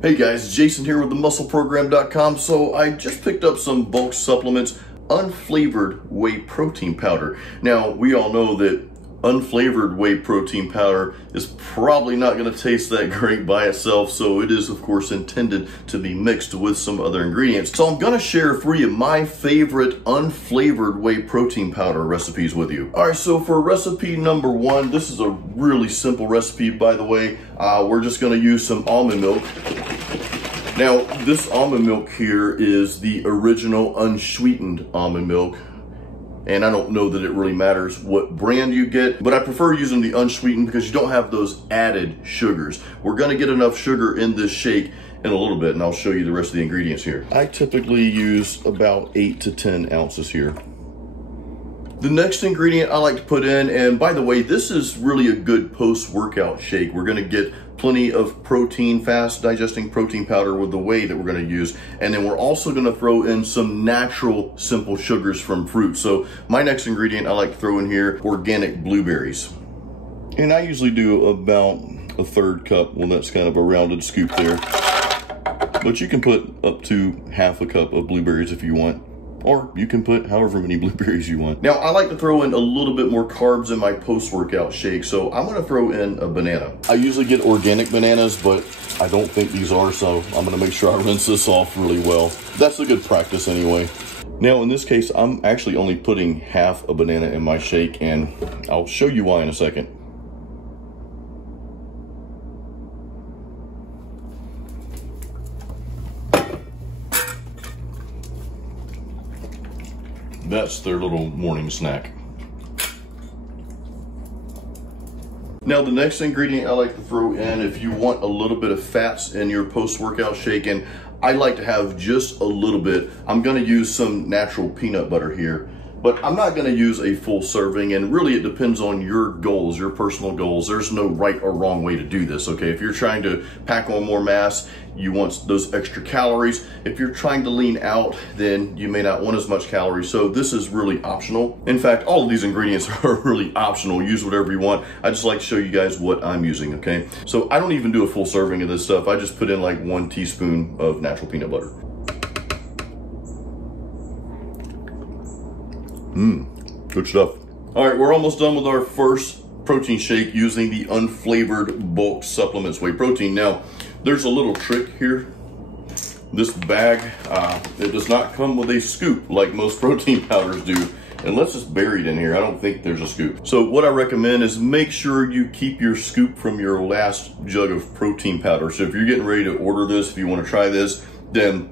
Hey guys, Jason here with the muscleprogram.com. So I just picked up some bulk supplements, unflavored whey protein powder. Now, we all know that unflavored whey protein powder is probably not going to taste that great by itself, so it is of course intended to be mixed with some other ingredients. So I'm going to share 3 of my favorite unflavored whey protein powder recipes with you. Alright, so for recipe number 1, this is a really simple recipe, by the way. We're just going to use some almond milk. Now, this almond milk here is the original unsweetened almond milk. And I don't know that it really matters what brand you get, but I prefer using the unsweetened because you don't have those added sugars. We're gonna get enough sugar in this shake in a little bit, and I'll show you the rest of the ingredients here. I typically use about 8 to 10 ounces here. The next ingredient I like to put in, and by the way, this is really a good post-workout shake. We're gonna get plenty of protein, fast digesting protein powder with the whey that we're gonna use. And then we're also gonna throw in some natural simple sugars from fruit. So my next ingredient I like to throw in here, organic blueberries. And I usually do about a 1/3 cup. Well, that's kind of a rounded scoop there. But you can put up to 1/2 cup of blueberries if you want. Or you can put however many blueberries you want. Now, I like to throw in a little bit more carbs in my post-workout shake, so I'm gonna throw in a banana. I usually get organic bananas, but I don't think these are, so I'm gonna make sure I rinse this off really well. That's a good practice anyway. Now, in this case, I'm actually only putting 1/2 a banana in my shake, and I'll show you why in a second. That's their little morning snack. Now, the next ingredient I like to throw in, if you want a little bit of fats in your post-workout shake, and I like to have just a little bit, I'm gonna use some natural peanut butter here. But I'm not gonna use a full serving, and really it depends on your goals, your personal goals. There's no right or wrong way to do this, okay? If you're trying to pack on more mass, you want those extra calories. If you're trying to lean out, then you may not want as much calories. So this is really optional. In fact, all of these ingredients are really optional. Use whatever you want. I just like to show you guys what I'm using, okay? So I don't even do a full serving of this stuff. I just put in like 1 teaspoon of natural peanut butter. Good stuff. All right, we're almost done with our first protein shake using the unflavored bulk supplements whey protein. Now, there's a little trick here. This bag, it does not come with a scoop like most protein powders do, unless it's buried in here. I don't think there's a scoop. So what I recommend is make sure you keep your scoop from your last jug of protein powder. So if you're getting ready to order this, if you want to try this, then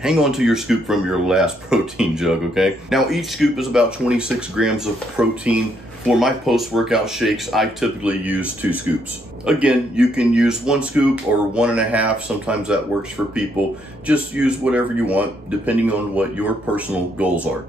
hang on to your scoop from your last protein jug, okay? Now, each scoop is about 26 grams of protein. For my post-workout shakes, I typically use 2 scoops. Again, you can use 1 scoop or 1.5. Sometimes that works for people. Just use whatever you want, depending on what your personal goals are.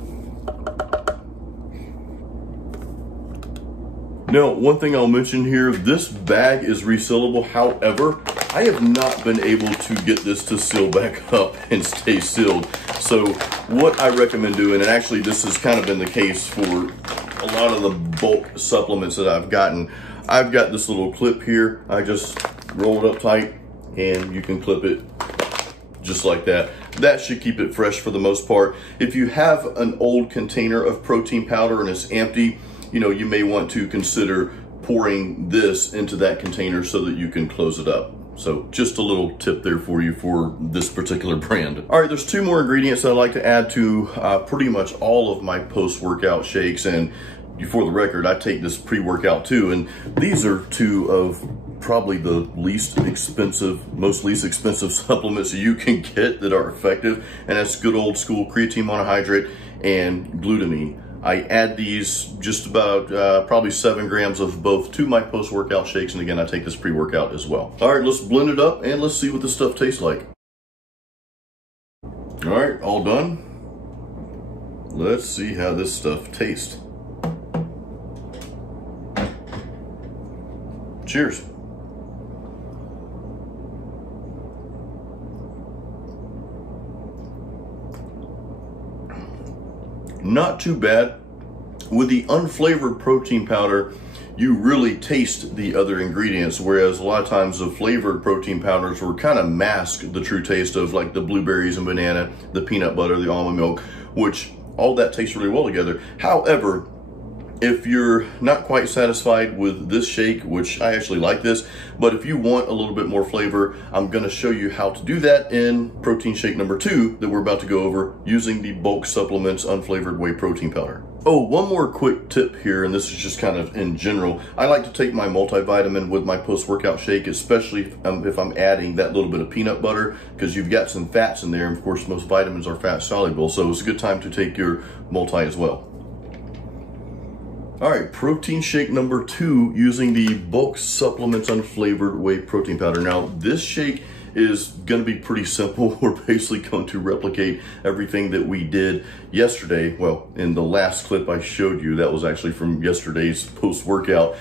Now, one thing I'll mention here, this bag is resealable. However, I have not been able to get this to seal back up and stay sealed. So what I recommend doing, and actually this has kind of been the case for a lot of the bulk supplements that I've gotten, I've got this little clip here. I just roll it up tight and you can clip it just like that. That should keep it fresh for the most part. If you have an old container of protein powder and it's empty, you know, you may want to consider pouring this into that container so that you can close it up. So just a little tip there for you for this particular brand. All right, there's 2 more ingredients that I like to add to pretty much all of my post-workout shakes. And for the record, I take this pre-workout too. And these are 2 of probably the most least expensive supplements you can get that are effective. And that's good old school creatine monohydrate and glutamine. I add these just about probably 7 grams of both to my post-workout shakes. And again, I take this pre-workout as well. All right, let's blend it up and let's see what this stuff tastes like. All right, all done. Let's see how this stuff tastes. Cheers. Not too bad. With the unflavored protein powder, you really taste the other ingredients, whereas a lot of times the flavored protein powders will kind of mask the true taste of like the blueberries and banana, the peanut butter, the almond milk, which all that tastes really well together. However, if you're not quite satisfied with this shake, which I actually like this, but if you want a little bit more flavor, I'm gonna show you how to do that in protein shake number 2 that we're about to go over using the Bulk Supplements Unflavored Whey Protein Powder. Oh, one more quick tip here, and this is just kind of in general. I like to take my multivitamin with my post-workout shake, especially if I'm adding that little bit of peanut butter, because you've got some fats in there, and of course most vitamins are fat soluble, so it's a good time to take your multi as well. All right, protein shake number 2 using the Bulk Supplements Unflavored Whey Protein Powder. Now, this shake is gonna be pretty simple. We're basically going to replicate everything that we did yesterday. Well, in the last clip I showed you, that was actually from yesterday's post-workout.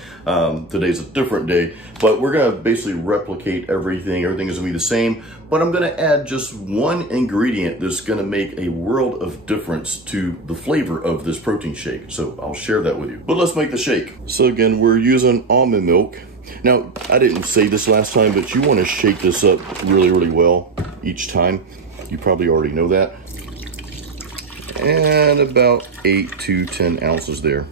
Today's a different day, but we're gonna basically replicate everything. Everything is gonna be the same, but I'm gonna add just one ingredient that's gonna make a world of difference to the flavor of this protein shake. So I'll share that with you. But let's make the shake. So again, we're using almond milk. Now, I didn't say this last time, but you want to shake this up really, really well each time. You probably already know that. And about 8 to 10 ounces there.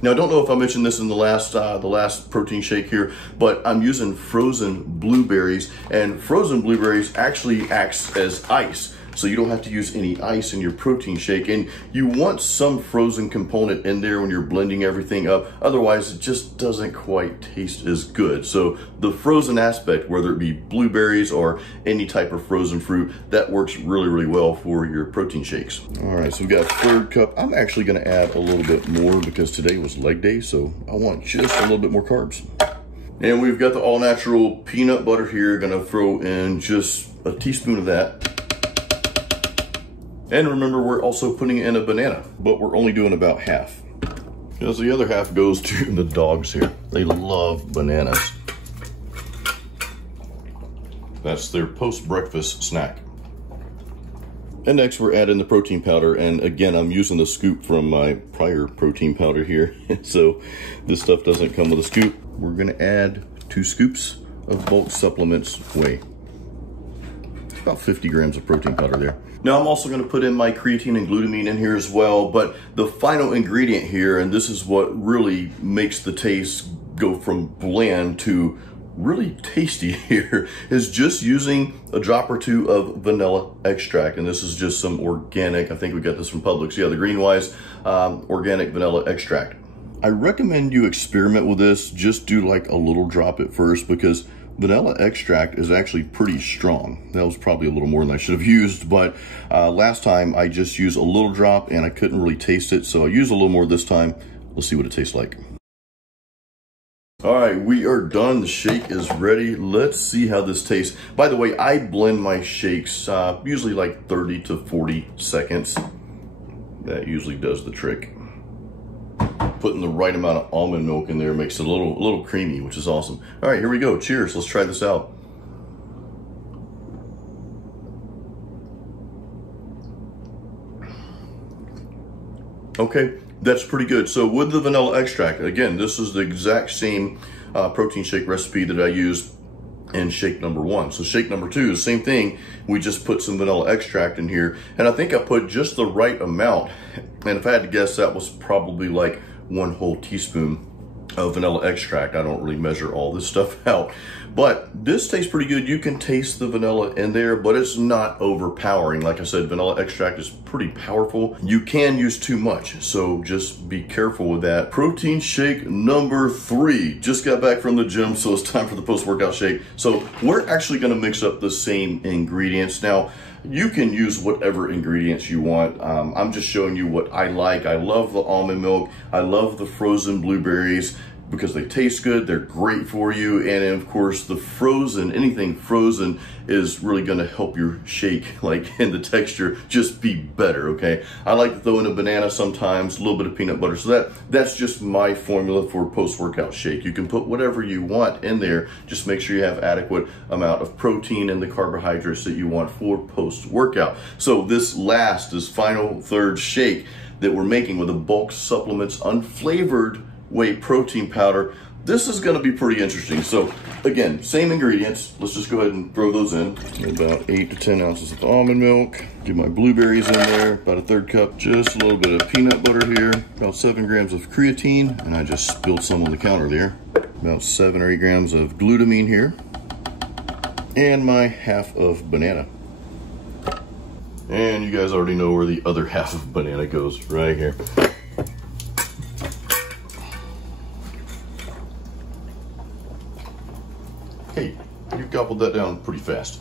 Now, I don't know if I mentioned this in the last protein shake here, but I'm using frozen blueberries, and frozen blueberries actually acts as ice. So you don't have to use any ice in your protein shake, and you want some frozen component in there when you're blending everything up. Otherwise, it just doesn't quite taste as good. So the frozen aspect, whether it be blueberries or any type of frozen fruit, that works really, really well for your protein shakes. All right, so we've got a 1/3 cup. I'm actually gonna add a little bit more because today was leg day, so I want just a little bit more carbs. And we've got the all-natural peanut butter here. Gonna throw in just a teaspoon of that. And remember, we're also putting in a banana, but we're only doing about half. Because the other half goes to the dogs here. They love bananas. That's their post-breakfast snack. And next we're adding the protein powder. And again, I'm using the scoop from my prior protein powder here. So this stuff doesn't come with a scoop. We're gonna add 2 scoops of Bulk Supplements Whey. About 50 grams of protein powder there. Now I'm also gonna put in my creatine and glutamine in here as well, but the final ingredient here, and this is what really makes the taste go from bland to really tasty here, is just using a drop or 2 of vanilla extract. And this is just some organic, I think we got this from Publix, yeah, the Greenwise organic vanilla extract. I recommend you experiment with this. Just do like a little drop at first, because vanilla extract is actually pretty strong. That was probably a little more than I should have used, but last time I just used a little drop and I couldn't really taste it, so I used a little more this time. Let's see what it tastes like. All right, we are done. The shake is ready. Let's see how this tastes. By the way, I blend my shakes usually like 30 to 40 seconds. That usually does the trick. Putting the right amount of almond milk in there makes it a little creamy, which is awesome. All right, here we go. Cheers. Let's try this out. Okay, that's pretty good. So with the vanilla extract, again, this is the exact same protein shake recipe that I used in shake number 1. So shake number 2, the same thing. We just put some vanilla extract in here, and I think I put just the right amount. And if I had to guess, that was probably like 1 whole teaspoon of vanilla extract. I don't really measure all this stuff out, but this tastes pretty good. You can taste the vanilla in there, but it's not overpowering. Like I said, vanilla extract is pretty powerful. You can use too much, so just be careful with that. Protein shake number 3. Just got back from the gym, so it's time for the post-workout shake. So we're actually gonna mix up the same ingredients. Now, you can use whatever ingredients you want. I'm just showing you what I like. I love the almond milk. I love the frozen blueberries because they taste good. They're great for you. And of course, the frozen, anything frozen is really gonna help your shake, like, and the texture just be better, okay? I like to throw in a banana sometimes, a little bit of peanut butter. So that's just my formula for post-workout shake. You can put whatever you want in there. Just make sure you have adequate amount of protein and the carbohydrates that you want for post-workout. So this final 1/3 shake that we're making with the Bulk Supplements Unflavored whey protein powder. This is going to be pretty interesting. So again, same ingredients. Let's just go ahead and throw those in. About 8 to 10 ounces of almond milk. Get my blueberries in there, about a 1/3 cup. Just a little bit of peanut butter here. About 7 grams of creatine, and I just spilled some on the counter there. About 7 or 8 grams of glutamine here. And my half of banana. And you guys already know where the other half of banana goes, right here. Hey, you gobbled that down pretty fast.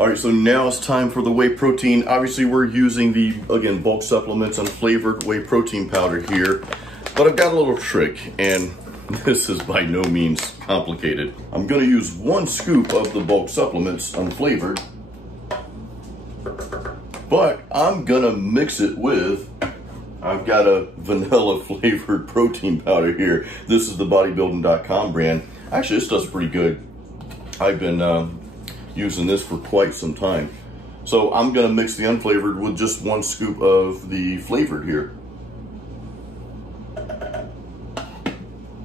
All right, so now it's time for the whey protein. Obviously, we're using the, again, bulk supplements, unflavored whey protein powder here. But I've got a little trick, and this is by no means complicated. I'm gonna use 1 scoop of the bulk supplements, unflavored, but I'm gonna mix it with, I've got a vanilla flavored protein powder here. This is the bodybuilding.com brand. Actually, this does pretty good. I've been using this for quite some time. So I'm gonna mix the unflavored with just 1 scoop of the flavored here.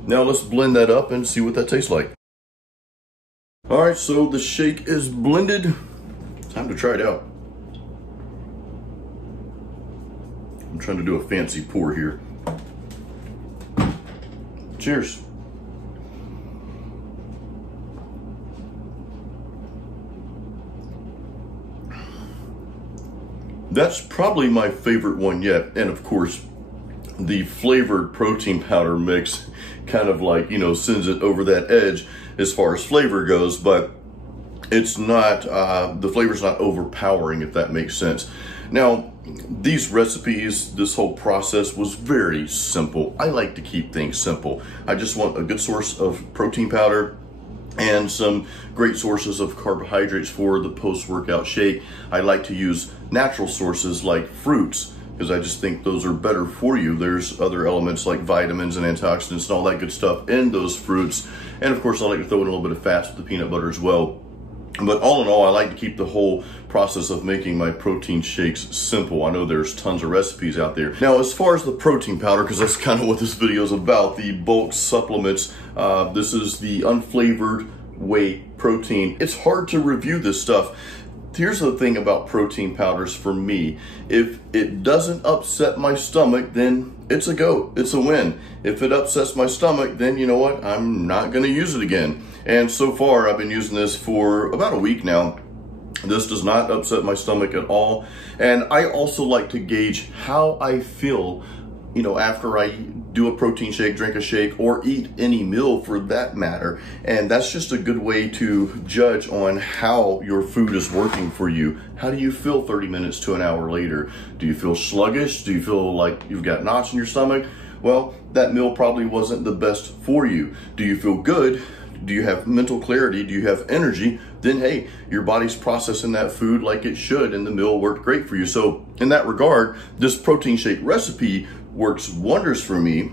Now let's blend that up and see what that tastes like. All right, so the shake is blended. Time to try it out. I'm trying to do a fancy pour here. Cheers. That's probably my favorite one yet. And of course, the flavored protein powder mix kind of like, you know, sends it over that edge as far as flavor goes, but it's not, the flavor's not overpowering, if that makes sense. Now, these recipes, this whole process was very simple. I like to keep things simple. I just want a good source of protein powder and some great sources of carbohydrates for the post-workout shake. I like to use natural sources like fruits, because I just think those are better for you. There's other elements like vitamins and antioxidants and all that good stuff in those fruits. And of course, I like to throw in a little bit of fats with the peanut butter as well. But all in all, I like to keep the whole process of making my protein shakes simple. I know there's tons of recipes out there. Now, as far as the protein powder, because that's kind of what this video is about, the bulk supplements, this is the unflavored whey protein. It's hard to review this stuff. Here's the thing about protein powders for me. If it doesn't upset my stomach, then it's a go, it's a win. If it upsets my stomach, then you know what? I'm not gonna use it again. And so far, I've been using this for about a week now. This does not upset my stomach at all. And I also like to gauge how I feel, you know, after I do a protein shake, drink a shake, or eat any meal for that matter. And that's just a good way to judge on how your food is working for you. How do you feel 30 minutes to an hour later? Do you feel sluggish? Do you feel like you've got knots in your stomach? Well, that meal probably wasn't the best for you. Do you feel good? Do you have mental clarity? Do you have energy? Then hey, your body's processing that food like it should, and the meal worked great for you. So in that regard, this protein shake recipe works wonders for me,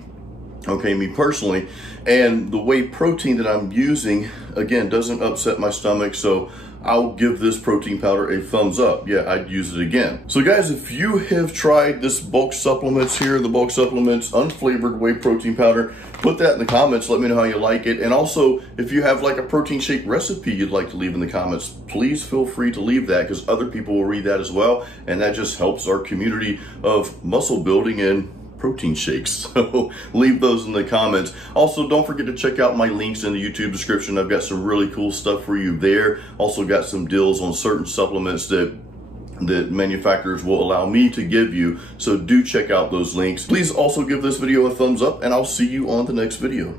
okay, me personally. And the whey protein that I'm using, again, doesn't upset my stomach, so I'll give this protein powder a thumbs up. Yeah, I'd use it again. So guys, if you have tried this bulk supplements here, the bulk supplements unflavored whey protein powder, put that in the comments. Let me know how you like it. And also, if you have like a protein shake recipe you'd like to leave in the comments, please feel free to leave that, because other people will read that as well. And that just helps our community of muscle building and protein shakes. So leave those in the comments. Also, don't forget to check out my links in the YouTube description. I've got some really cool stuff for you there. Also got some deals on certain supplements that manufacturers will allow me to give you. So do check out those links. Please also give this video a thumbs up, and I'll see you on the next video.